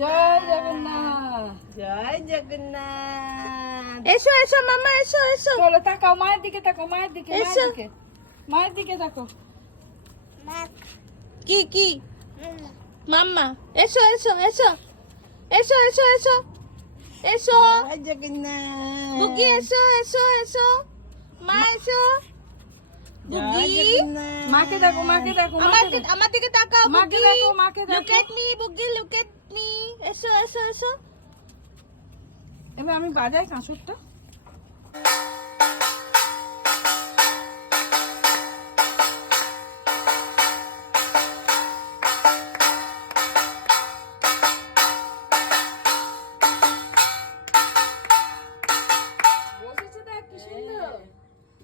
জয় জগন্নাথ। এসো এসো মামা, এসো এসো। চলো তাকাও মায়ের দিকে, তাকাও মায়ের দিকে, মায়ের দিকে তাকাও। কি কি মাম্মা, এসো এসো এসো এসো এসো এসো এসো। জয় জগন্নাথ। বুগি এসো এসো এসো, মা এসো। বুগি মাকে দেখো, মাকে দেখো, আমার দিকে তাকাও। মাকে বুগি দেখো, মাকে দেখো। Look at me, বুগি look at me. এসো এসো এসো। এবার আমি বাজাই কাঁসুরটা।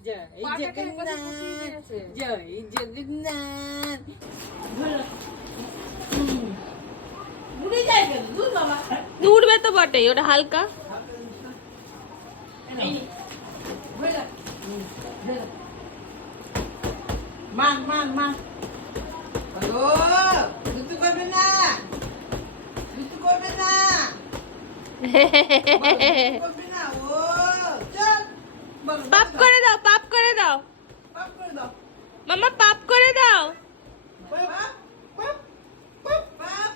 জয় জগন্নাথ। জয় জগন্নাথ। উঠবে তো বটেই, ওটা হালকা। মান মান মান। হ্যালো, দুতু করবে না, দুতু করবে না, করবে না। ও চল পাপ করে দাও, পাপ করে দাও পাপ করে দাও। মামা, পাপ করে দাও। পাপ পাপ পাপ পাপ।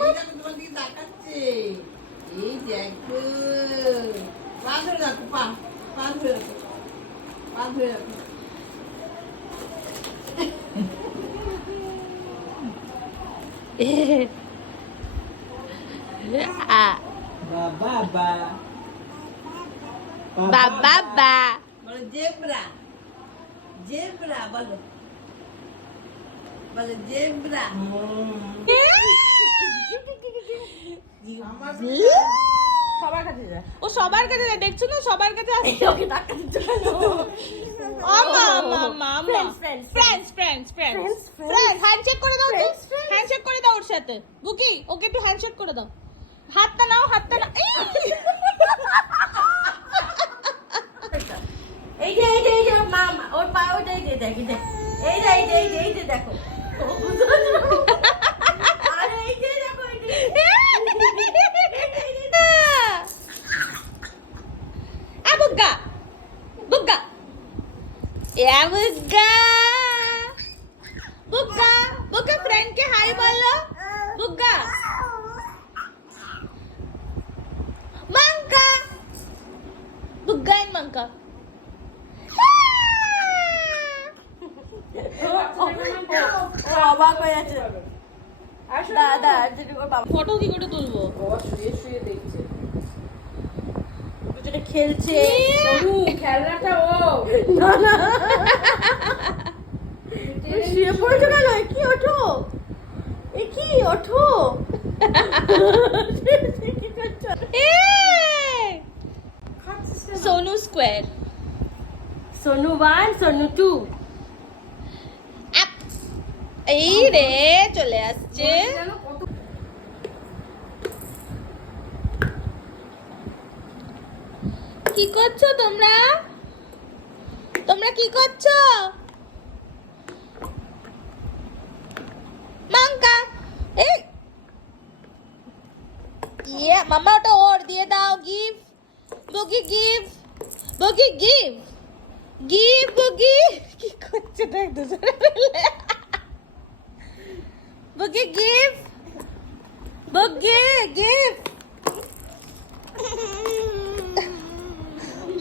এই দেখো তোমার দিকে তাকাচ্ছে। এই দেখো, পা ধরে রাখো, পা পা ধরে রাখো, পা ধরে রাখো। বাবা বা বাবা বা বলো জেব্রা, জেব্রা বলো, বলো জেব্রা। সবার কাছে যায়। ও সবার কাছে যায়, দেখছো না, সবার কাছে আসছে। ওকে টাকা দিতে পারো। হ্যান্ডশেক করে দাও, হ্যান্ডশেক করে দাও ওর সাথে। বুকি, ওকে একটু হ্যান্ডশেক করে দাও। হাতটা নাও, হাতটা নাও। এই যে এই যে এই যে মা ওর পা ওইটাই যে দেখ, এই যে এই যে এই যে এই যে এই যে দেখো। আরে এই যে দেখো, এই যে বুগ্গা বুগ্গা বুগ্গা বুগ্গা বুগ্গা, ফ্রেন্ড কে হাই বলো। বুগ্গা মাঙ্কা, বুগ্গা এন্ড মাঙ্কা। অবাক হয়ে আছে দাদা। ফটো কি করে তুলবো? শুয়ে শুয়ে দেখছে, যেটা খেলছে। খেলনাটা ও না না শুয়ে পড়েছে কেন? কি ওঠো, এ কি ওঠো। সোনু স্কোয়ার, সোনু 1 সোনু 2। এই রে চলে আসছে। কি করছো তোমরা? তোমরা কি করছো? মাঙ্কা, এই ইয়ে মামা, ওটা ওর দিয়ে দাও। গিভ বগি, গিভ বগি, গিভ গিভ বগি। কি করছে দেখ দুজনে মিলে। বগি গিভ, বগি গিভ,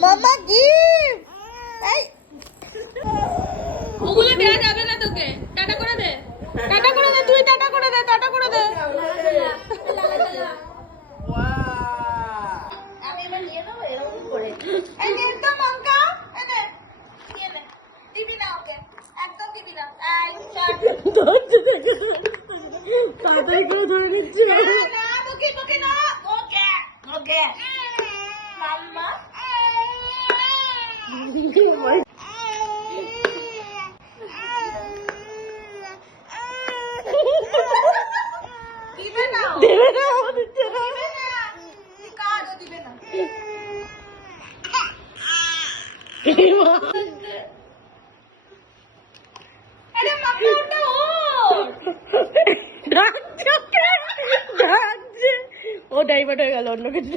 মামা গিভ। এই ওগুলো দেয়া যাবে না তোকে। টাটা করে দে, টাটা করে দে, তুই টাটা করে দে, টাটা করে দে। আমি এবার নিয়ে নেবো এরকম করে। এই নে তো মাঙ্কা, এই নে নিয়ে নে। দিবি না ওকে, একদম দিবি না। এই তাড়াতাড়ি করে ধরে নিচ্ছে। না বগি, বগি না, ওকে ওকে মাম্মা। দিবে না, দেবে না, ও দিচ্ছে না। দিবে না, তুই কাজও দিবে না। আরে মাম্মা, ওটা ওর। ডাকছে, ডাকছে। ডাইভার্ট হয়ে গেল অন্য কিছু